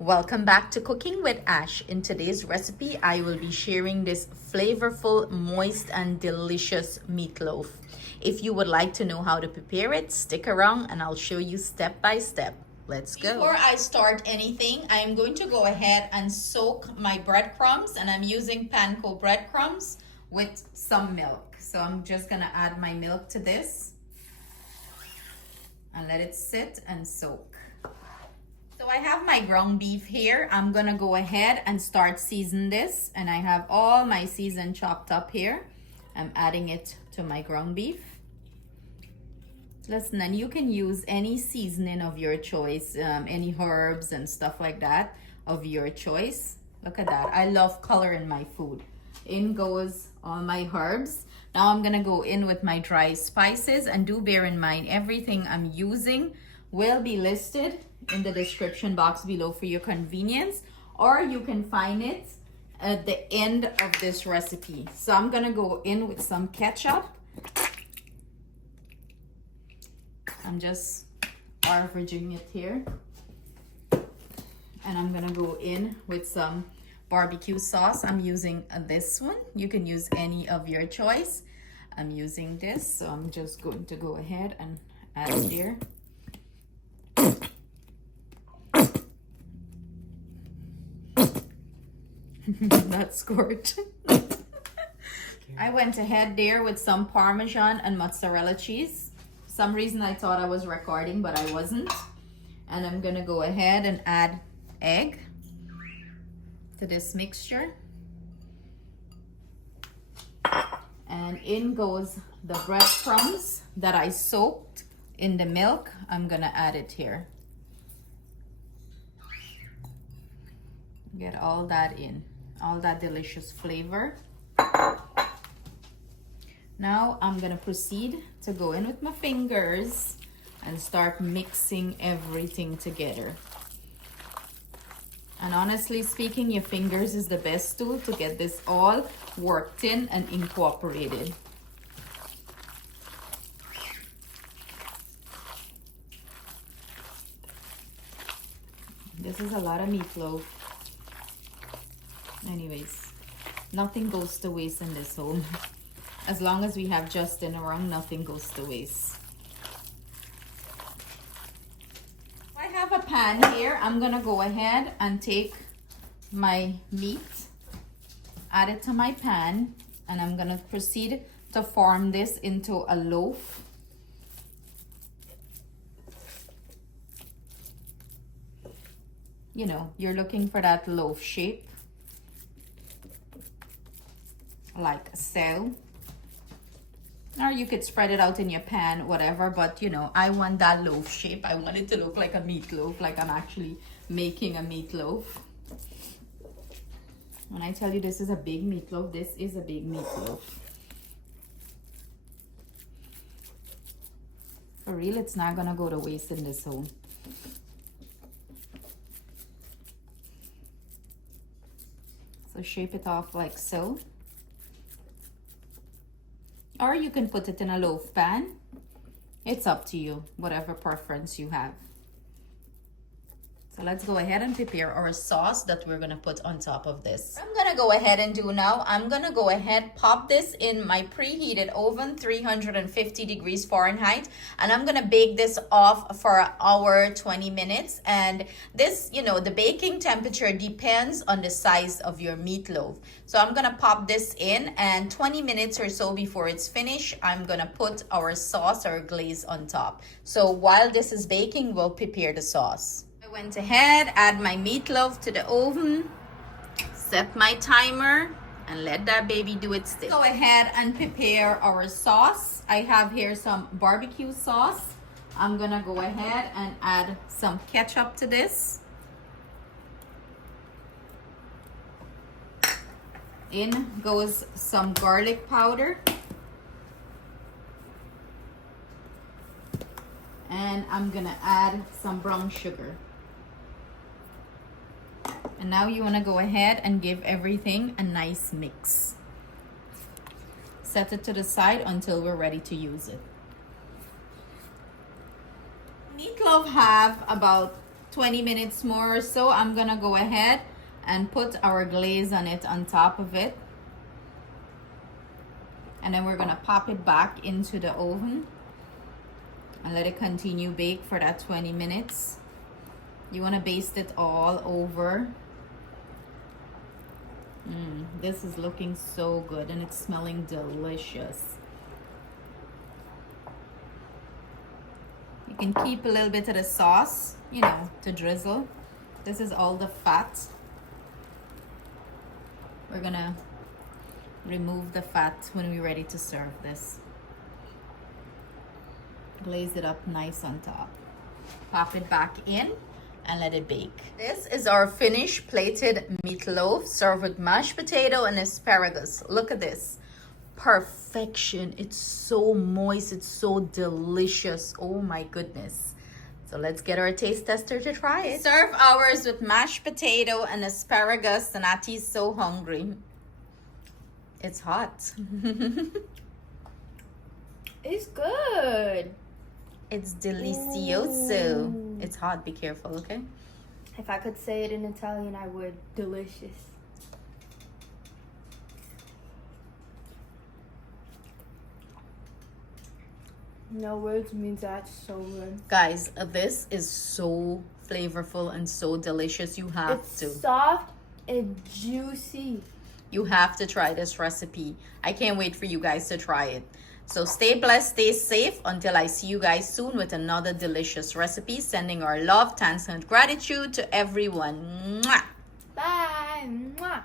Welcome back to Cooking with Ash. In today's recipe, I will be sharing this flavorful, moist, and delicious meatloaf. If you would like to know how to prepare it, stick around and I'll show you step by step. Let's go. Before I start anything, I am going to go ahead and soak my breadcrumbs, and I'm using panko breadcrumbs with some milk. So I'm just gonna add my milk to this and let it sit and soak. So I have my ground beef here. I'm gonna go ahead and start season this, and I have all my season chopped up here. I'm adding it to my ground beef. Listen, and you can use any seasoning of your choice, any herbs and stuff like that of your choice. Look at that. I love color in my food. In goes all my herbs. Now I'm gonna go in with my dry spices, and do bear in mind everything I'm using will be listed in the description box below for your convenience, or you can find it at the end of this recipe. So I'm gonna go in with some ketchup. I'm just averaging it here. And I'm gonna go in with some barbecue sauce. I'm using this one. You can use any of your choice. I'm using this, so I'm just going to go ahead and add it here. That squirt. I went ahead there with some parmesan and mozzarella cheese. For some reason I thought I was recording, but I wasn't. And I'm gonna go ahead and add egg to this mixture. And in goes the breadcrumbs that I soaked in the milk. I'm gonna add it here. Get all that in, all that delicious flavor. Now I'm gonna proceed to go in with my fingers and start mixing everything together. And honestly speaking, your fingers is the best tool to get this all worked in and incorporated. This is a lot of meatloaf. Anyways, nothing goes to waste in this home. As long as we have Justin around, nothing goes to waste. I have a pan here. I'm gonna go ahead and take my meat, add it to my pan, and I'm gonna proceed to form this into a loaf. You know, you're looking for that loaf shape, like so. Or you could spread it out in your pan, whatever, but you know, I want that loaf shape. I want it to look like a meatloaf, like I'm actually making a meatloaf. When I tell you this is a big meatloaf, this is a big meatloaf. For real, it's not gonna go to waste in this home. So shape it off like so. Or you can put it in a loaf pan. It's up to you, whatever preference you have. So let's go ahead and prepare our sauce that we're gonna put on top of this. I'm gonna go ahead and do now, I'm gonna go ahead, pop this in my preheated oven, 350 degrees Fahrenheit, and I'm gonna bake this off for an hour, 20 minutes. And this, you know, the baking temperature depends on the size of your meatloaf. So I'm gonna pop this in, and 20 minutes or so before it's finished, I'm gonna put our sauce or glaze on top. So while this is baking, we'll prepare the sauce. I went ahead, add my meatloaf to the oven, set my timer, and let that baby do its thing. Go ahead and prepare our sauce. I have here some barbecue sauce. I'm gonna go ahead and add some ketchup to this. In goes some garlic powder. And I'm gonna add some brown sugar. And now you want to go ahead and give everything a nice mix. Set it to the side until we're ready to use it. Meatloaf have about 20 minutes more or so, I'm gonna go ahead and put our glaze on it on top of it. And then we're gonna pop it back into the oven and let it continue bake for that 20 minutes. You wanna baste it all over. This is looking so good and it's smelling delicious. You can keep a little bit of the sauce, you know, to drizzle. This is all the fat. We're gonna remove the fat when we're ready to serve this. Glaze it up nice on top. Pop it back in and let it bake. This is our finished plated meatloaf served with mashed potato and asparagus. Look at this. Perfection. It's so moist. It's so delicious. Oh my goodness. So let's get our taste tester to try it. Serve ours with mashed potato and asparagus. And Ati's so hungry. It's hot. It's good. It's delicioso. Ooh. It's hot. Be careful, okay? If I could say it in Italian, I would. Delicious. No words means that's so good. Guys, this is so flavorful and so delicious. You have to. It's soft and juicy. You have to try this recipe. I can't wait for you guys to try it. So stay blessed, stay safe until I see you guys soon with another delicious recipe. Sending our love, thanks, and gratitude to everyone. Mwah! Bye. Mwah.